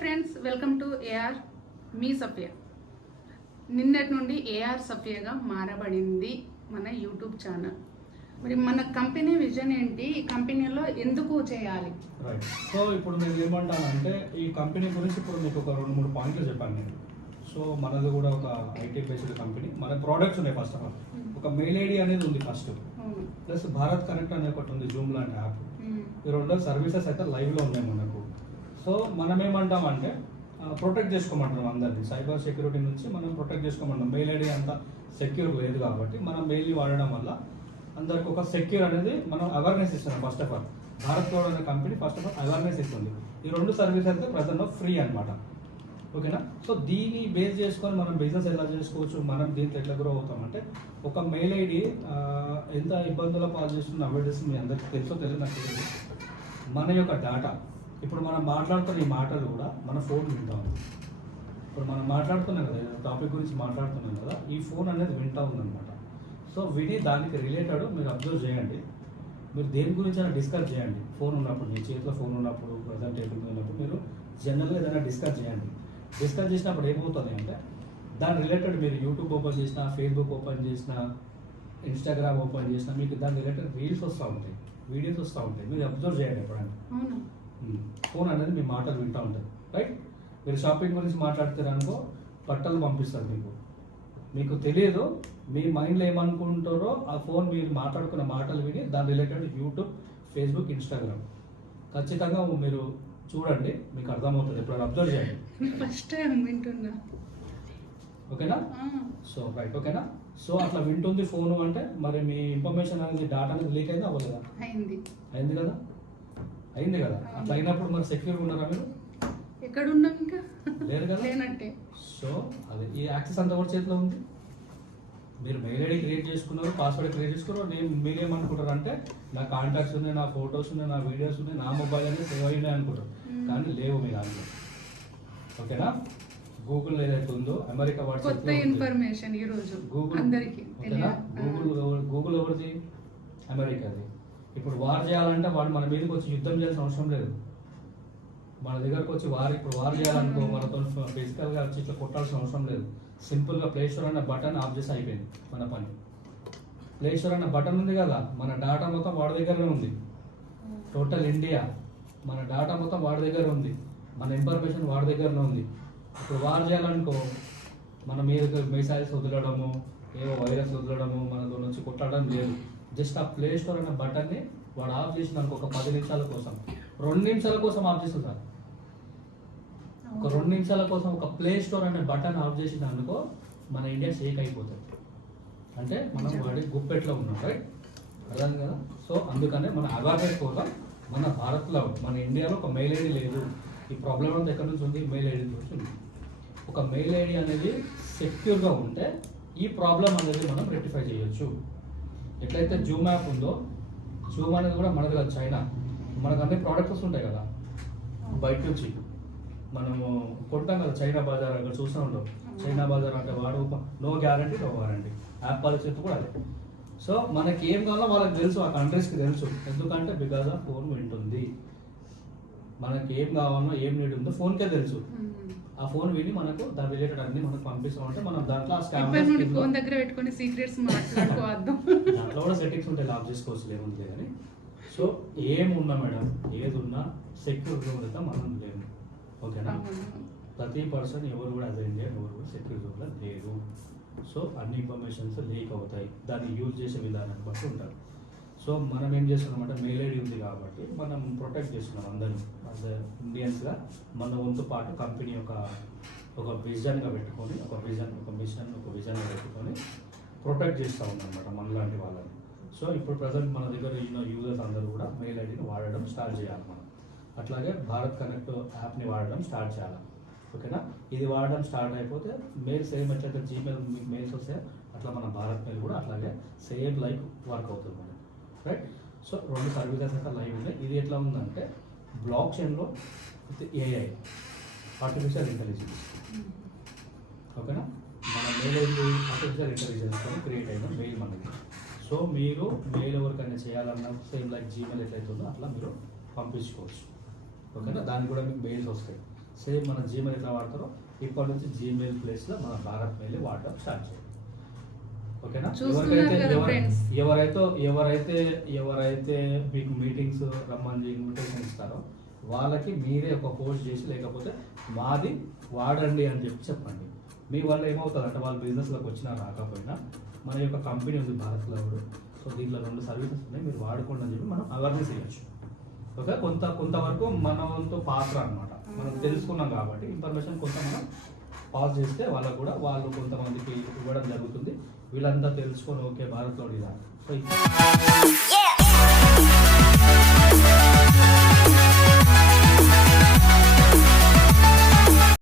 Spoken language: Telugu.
ఫ్రెండ్స్, వెల్కమ్ టు ఏఆర్ మీ సఫియా. నిన్నటి నుండి ఏఆర్ సఫియాగా మారబడింది మన యూట్యూబ్ ఛానల్. మరి మన కంపెనీ విజన్ ఏంటి, ఈ కంపెనీలో ఎందుకు చేయాలి? రైట్. సో ఇప్పుడు నేను ఏమంటానంటే ఈ కంపెనీ గురించి ఇప్పుడు మీకు ఒక 2-3 పాయింట్లు చెప్పాను నేను. సో మనది కూడా ఒక ఐటీ బేస్డ్ కంపెనీ. మన ప్రోడక్ట్స్ ఉన్నాయి. ఫస్ట్ ఆఫ్ ఆల్ ఒక మెయిల్ ఐడి అనేది ఉంది ఫస్ట్, ప్లస్ భారత్ కనెక్ట్ అనే ఒకటి ఉంది, జూమ్ లాంటి యాప్. ఈ 2 సర్వీసెస్ అయితే లైవ్లో ఉన్నాయి మనకు. సో మనం ఏమంటామంటే ప్రొటెక్ట్ చేసుకోమంటున్నాం అందరినీ, సైబర్ సెక్యూరిటీ నుంచి మనం ప్రొటెక్ట్ చేసుకోమంటాం. మెయిల్ ఐడి అంత సెక్యూర్ లేదు కాబట్టి మనం మెయిల్ని వాడడం వల్ల అందరికి ఒక సెక్యూర్ అనేది మనం అవేర్నెస్ ఇస్తున్నాం. First of all Bharat cloud అనే company first of all awareness ఇస్తుంది. ఈ 2 సర్వీస్ అయితే ప్రజెంట్ ఫ్రీ అనమాట. ఓకేనా? సో దీన్ని బేస్ చేసుకొని మనం బిజినెస్ ఎలా చేసుకోవచ్చు, మనం దీంట్లో ఎట్లా గ్రో అవుతామంటే ఒక మెయిల్ ఐడి ఎంత ఇబ్బందుల పాలు చేస్తున్న అవేర్నెస్ మీ అందరికీ తెలుసో తెలియదు, నాకు తెలియదు. మన యొక్క డేటా, ఇప్పుడు మనం మాట్లాడుతున్న ఈ మాటలు కూడా మన ఫోన్ వింటా ఉంది. ఇప్పుడు మనం మాట్లాడుతున్నాం కదా, టాపిక్ గురించి మాట్లాడుతున్నాం కదా, ఈ ఫోన్ అనేది వింటా ఉందన్నమాట. సో విని దానికి రిలేటెడ్ మీరు అబ్జర్వ్ చేయండి. మీరు దేని గురించి అయినా డిస్కస్ చేయండి. ఫోన్ ఉన్నప్పుడు, మీ చేతిలో ఫోన్ ఉన్నప్పుడు, ప్రజెంట్ టేబుల్ ఉన్నప్పుడు మీరు జనరల్గా ఏదైనా డిస్కస్ చేయండి. డిస్కస్ చేసినప్పుడు ఏమవుతుంది అంటే దాని రిలేటెడ్ మీరు యూట్యూబ్ ఓపెన్ చేసినా, ఫేస్బుక్ ఓపెన్ చేసినా, ఇన్స్టాగ్రామ్ ఓపెన్ చేసినా మీకు దాని రిలేటెడ్ రీల్స్ వస్తూ ఉంటాయి, వీడియోస్ వస్తూ ఉంటాయి. మీరు అబ్జర్వ్ చేయండి ఎప్పుడైనా. ఫోన్ అనేది మీ మాటలు వింటూ ఉంటుంది. రైట్? మీరు షాపింగ్ గురించి మాట్లాడుతారనుకో బట్టలు పంపిస్తారు మీకు, మీకు తెలియదు మీ మైండ్లో ఏమనుకుంటారో ఆ ఫోన్ మీరు మాట్లాడుకున్న మాటలు విని దాని రిలేటెడ్ యూట్యూబ్, ఫేస్బుక్, ఇన్స్టాగ్రామ్ ఖచ్చితంగా మీరు చూడండి, మీకు అర్థమవుతుంది. ఎప్పుడైనా అబ్జర్వ్ చేయండి. ఫస్ట్ టైం వింటున్నా. ఓకేనా? So right. ఓకేనా? సో అట్లా వింటుంది ఫోను అంటే మరి మీ ఇన్ఫర్మేషన్ అనేది, డేటా అనేది లీక్ అయిందా అవ్వలేదా? అయింది కదా, అయింది కదా. అట్లా అయినప్పుడు మరి సెక్యూర్గా ఉన్నారా మీరు? ఎక్కడున్నాం ఇంకా? లేదు కదా, లేనట్టే. సో అది ఈ యాక్సెస్ అంతా ఎవరి చేతిలో ఉంది? మీరు మెయిల్ ఐడి క్రియేట్ చేసుకున్నారు, పాస్వర్డ్ క్రియేట్ చేసుకున్నారు. మీరు ఏమనుకుంటారు అంటే నా కాంటాక్ట్స్ ఉన్నాయి, నా ఫొటోస్ ఉన్నాయి, నా వీడియోస్ ఉన్నాయి, నా మొబైల్ అనేది సేవ్ అయినాయి అనుకుంటారు. కానీ లేవు మీ దాంట్లో. ఓకేనా? గూగుల్ ఏదైతే ఉందో అమెరికా వాట్సాప్ ఇన్ఫర్మేషన్ ఈ రోజు గూగుల్ అందరికీ. ఓకేనా? గూగుల్ ఎవరిది? అమెరికాది. ఇప్పుడు వార్ చేయాలంటే వాడు మన మీదకి వచ్చి యుద్ధం చేయాల్సిన అవసరం లేదు. మన దగ్గరకు వచ్చి ఇప్పుడు వార్ చేయాలనుకో మనతో ఫిజికల్గా వచ్చి ఇట్లా కొట్టాల్సిన అవసరం లేదు. సింపుల్గా ప్లే స్టోర్ అనే బటన్ ఆఫ్ చేసి అయిపోయింది మన పని. ప్లే స్టోర్ అనే బటన్ ఉంది కదా, మన డేటా మొత్తం వాడి దగ్గరనే ఉంది. టోటల్ ఇండియా మన డేటా మొత్తం వాడి దగ్గర ఉంది, మన ఇన్ఫర్మేషన్ వాడి దగ్గరనే ఉంది. ఇప్పుడు వార్ చేయాలనుకో మన మీద మిసైల్స్ వదలడము, ఏవో వైరస్ వదలడము, మనతో నుంచి కొట్టడం లేదు. జస్ట్ ఆ ప్లే స్టోర్ అనే బటన్ని వాడు ఆఫ్ చేసిన అనుకో, ఒక 10 నిమిషాల కోసం, 2 నిమిషాల కోసం ఆఫ్ చేస్తుంటారు. ఒక 2 నిమిషాల కోసం ఒక ప్లే స్టోర్ అనే బటన్ ఆఫ్ చేసిన అనుకో మన ఇండియా షేక్ అయిపోతుంది. అంటే మనం వాడి గుప్పెట్లో ఉన్నాం. రైట్? అర్థం కదా? సో అందుకనే మన అవేర్నెస్ కోసం మన భారత్లో, మన ఇండియాలో ఒక మెయిల్ ఐడి లేదు. ఈ ప్రాబ్లం అంతా ఎక్కడి నుంచి ఉంది? మెయిల్ ఐడి నుంచి ఉంది. ఒక మెయిల్ ఐడి అనేది సెక్యూర్గా ఉంటే ఈ ప్రాబ్లం అనేది మనం రెక్టిఫై చేయొచ్చు. ఎట్లయితే జూమ్ యాప్ ఉందో, జూమ్ అనేది కూడా మనది కదా, చైనా. మనకు అన్ని ప్రోడక్ట్స్ ఉంటాయి కదా బయట నుంచి మనము కొంటాం కదా, చైనా బజార్ అక్కడ చూస్తూ ఉంటాం. చైనా బజార్ అంటే వాడు no guarantee, no warranty. App policy కూడా అదే. సో మనకి ఏం కావాలో వాళ్ళకి తెలుసు, ఆ కంట్రీస్కి తెలుసు. ఎందుకంటే బికాజ్ ఆ ఫోన్ వింటుంది. మనకి ఏం కావాలో, ఏం నీడ్ ఉందో ఫోన్కే తెలుసు. ఆ ఫోన్ విని మనకు దాని రిలేటెడ్ అన్ని మనకు పంపిస్తామంటే మనం దాంట్లో ఫోన్ దగ్గర పెట్టుకొని సీక్రెట్స్ మాట్లాడుకోవద్దు. దాంట్లో కూడా సెట్టింగ్స్ ఉంటాయి, లాక్ చేసుకోవచ్చు, లేముంది కానీ. సో ఏమున్నా మేడం, ఏది ఉన్నా సెక్యూర్ జోన్లో మనం లేము. ఓకేనా? ప్రతి పర్సన్ ఎవరు కూడా అదే ఇండియా, ఎవరు కూడా సెక్యూర్ జోన్లో లేదు. సో అన్ని ఇన్ఫర్మేషన్స్ లీక్ అవుతాయి, దాన్ని యూజ్ చేసే విధానాన్ని బట్టి ఉంటారు. సో మనం ఏం చేస్తున్నామంటే మెయిల్ ఐడి ఉంది కాబట్టి మనం ప్రొటెక్ట్ చేస్తున్నాం అందరూ ఇండియన్స్గా. మన వంతు పాటు కంపెనీ ఒక విజన్గా పెట్టుకొని, ఒక విజన్గా పెట్టుకొని ప్రొటెక్ట్ చేస్తూ ఉన్నాం మనలాంటి వాళ్ళని. సో ఇప్పుడు ప్రజెంట్ మన దగ్గర యూజర్స్ అందరూ కూడా మెయిల్ ఐడిని వాడడం స్టార్ట్ చేయాలి మనం. అట్లాగే భారత్ కనెక్ట్ యాప్ని వాడడం స్టార్ట్ చేయాలి. ఓకేనా? ఇది వాడడం స్టార్ట్ అయిపోతే మెయిల్ సేమ్ ఎట్లయితే జీమెయిల్ మీకు మెయిల్స్ వస్తాయో అట్లా మన భారత్ మెయిల్ కూడా అట్లాగే సేమ్ లైక్ వర్క్ అవుతుంది మేడం. రైట్? సో 2 సర్వీసెస్ అయితే లైవ్ ఉన్నాయి. ఇది ఎట్లా ఉందంటే బ్లాక్ చైన్లో విత్ ఏఐ, ఆర్టిఫిషియల్ ఇంటెలిజెన్స్. ఓకేనా? మన మెయిల్ ఐడి ఆర్టిఫిషియల్ ఇంటెలిజెన్స్తో క్రియేట్ అయిన మెయిల్ మనకి. సో మీరు మెయిల్ ఎవరికైనా చేయాలన్నా సేమ్ లైక్ జీమెయిల్ ఎట్లయితే ఉందో అట్లా మీరు పంపించుకోవచ్చు. ఓకేనా? దానికి కూడా మీకు మెయిల్స్ వస్తాయి. సేమ్ మన జీమెయిల్ ఎట్లా వాడతారో ఇప్పటి నుంచి జీమెయిల్ ప్లేస్లో మన భారత్ మెయిల్ వాడడం స్టార్ట్ చేయాలి. ఓకేనా? చూస్తున్నారు కదా friends. ఎవరైతే మీకు మీటింగ్స్ రమ్మని ఇన్విటేషన్ ఇస్తారో వాళ్ళకి మీరే ఒక పోస్ట్ చేసి లేకపోతే మాది వాడండి అని చెప్పండి. మీ వల్ల ఏమవుతుంది అంటే వాళ్ళ బిజినెస్లోకి వచ్చినా రాకపోయినా మన యొక్క కంపెనీ ఉంది భారత్ క్లౌడ్. సో దీంట్లో 2 సర్వీసెస్ ఉన్నాయి, మీరు వాడుకోండి అని చెప్పి మనం అవేర్నెస్ ఇవ్వచ్చు. ఓకే, కొంతవరకు మన వంతు పాత్ర అనమాట. మనం తెలుసుకున్నాం కాబట్టి ఇన్ఫర్మేషన్ కొంత మనం పాస్ చేస్తే వాళ్ళకు కూడా వాళ్ళు కొంతమందికి ఇవ్వడం జరుగుతుంది. వీళ్ళంతా తెలుసుకొని ఓకే భారత్ క్లౌడ్ ఇలా. సో